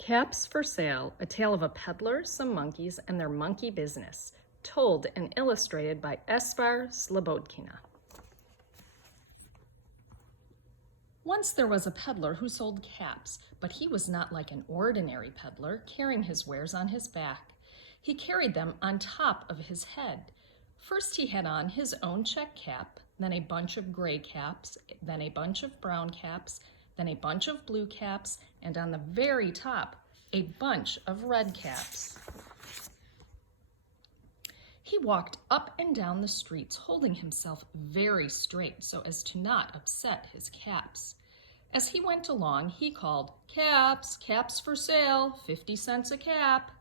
Caps for Sale, a tale of a peddler, some monkeys, and their monkey business, told and illustrated by Esvar Slobodkina. Once there was a peddler who sold caps, but he was not like an ordinary peddler, carrying his wares on his back. He carried them on top of his head. First he had on his own check cap, then a bunch of gray caps, then a bunch of brown caps, then a bunch of blue caps, and on the very top, a bunch of red caps. He walked up and down the streets, holding himself very straight so as to not upset his caps. As he went along, he called, "Caps, caps for sale, 50 cents a cap."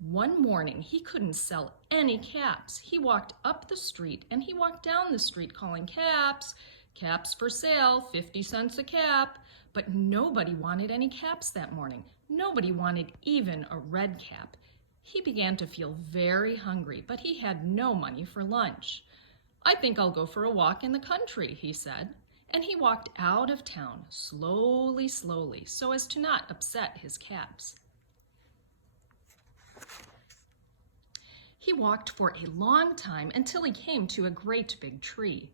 One morning, he couldn't sell any caps. He walked up the street and he walked down the street calling, "Caps, caps for sale, 50 cents a cap." But nobody wanted any caps that morning. Nobody wanted even a red cap. He began to feel very hungry, but he had no money for lunch. "I think I'll go for a walk in the country," he said. And he walked out of town, slowly, slowly, so as to not upset his caps. He walked for a long time until he came to a great big tree.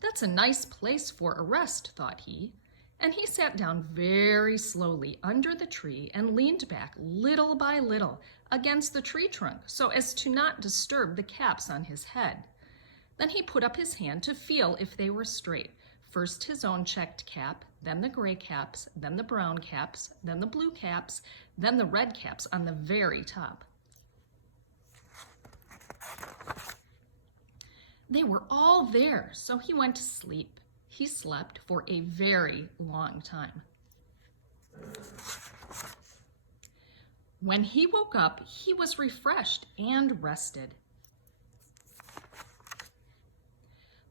"That's a nice place for a rest," thought he. And he sat down very slowly under the tree and leaned back little by little against the tree trunk so as to not disturb the caps on his head. Then he put up his hand to feel if they were straight. First his own checked cap, then the gray caps, then the brown caps, then the blue caps, then the red caps on the very top. They were all there, so he went to sleep. He slept for a very long time. When he woke up, he was refreshed and rested.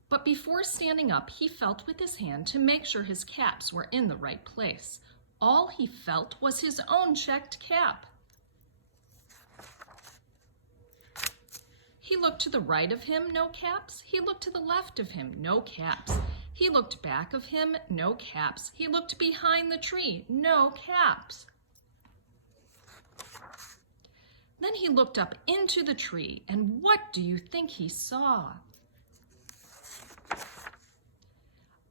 But before standing up, he felt with his hand to make sure his caps were in the right place. All he felt was his own checked cap. He looked to the right of him, no caps. He looked to the left of him, no caps. He looked back of him, no caps. He looked behind the tree, no caps. Then he looked up into the tree, and what do you think he saw?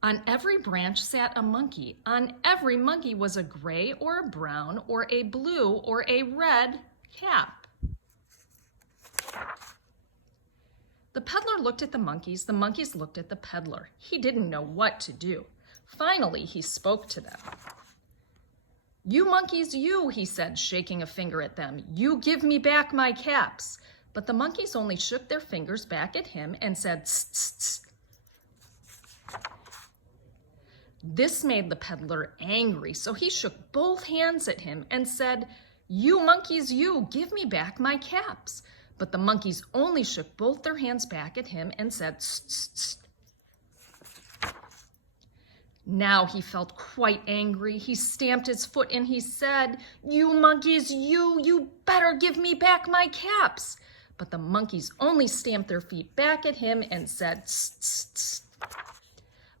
On every branch sat a monkey. On every monkey was a gray or a brown or a blue or a red cap. The peddler looked at the monkeys looked at the peddler. He didn't know what to do. Finally, he spoke to them. "You monkeys, you," he said, shaking a finger at them. "You give me back my caps." But the monkeys only shook their fingers back at him and said, "Tst, tst, tst." This made the peddler angry, so he shook both hands at him and said, "You monkeys, you, give me back my caps." But the monkeys only shook both their hands back at him and said, "Tst, tst, tst." Now he felt quite angry. He stamped his foot and he said, "You monkeys, you better give me back my caps." But the monkeys only stamped their feet back at him and said, "Tst, tst, tst."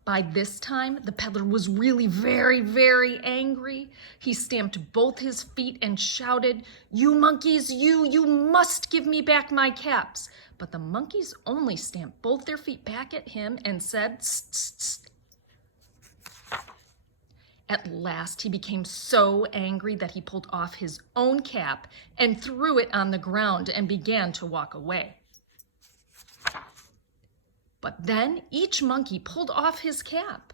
By this time, the peddler was really very, very angry. He stamped both his feet and shouted, "You monkeys, you must give me back my caps." But the monkeys only stamped both their feet back at him and said, "Tst, tst, tst." At last, he became so angry that he pulled off his own cap and threw it on the ground and began to walk away. But then each monkey pulled off his cap.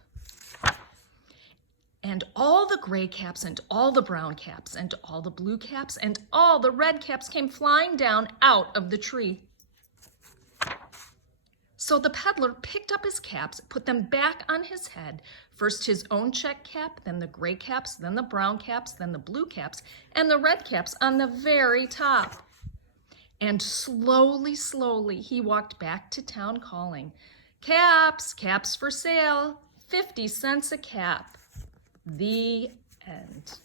And all the gray caps and all the brown caps and all the blue caps and all the red caps came flying down out of the tree. So the peddler picked up his caps, put them back on his head, first his own check cap, then the gray caps, then the brown caps, then the blue caps, and the red caps on the very top. And slowly, slowly, he walked back to town calling, "Caps, caps for sale, 50 cents a cap." The end.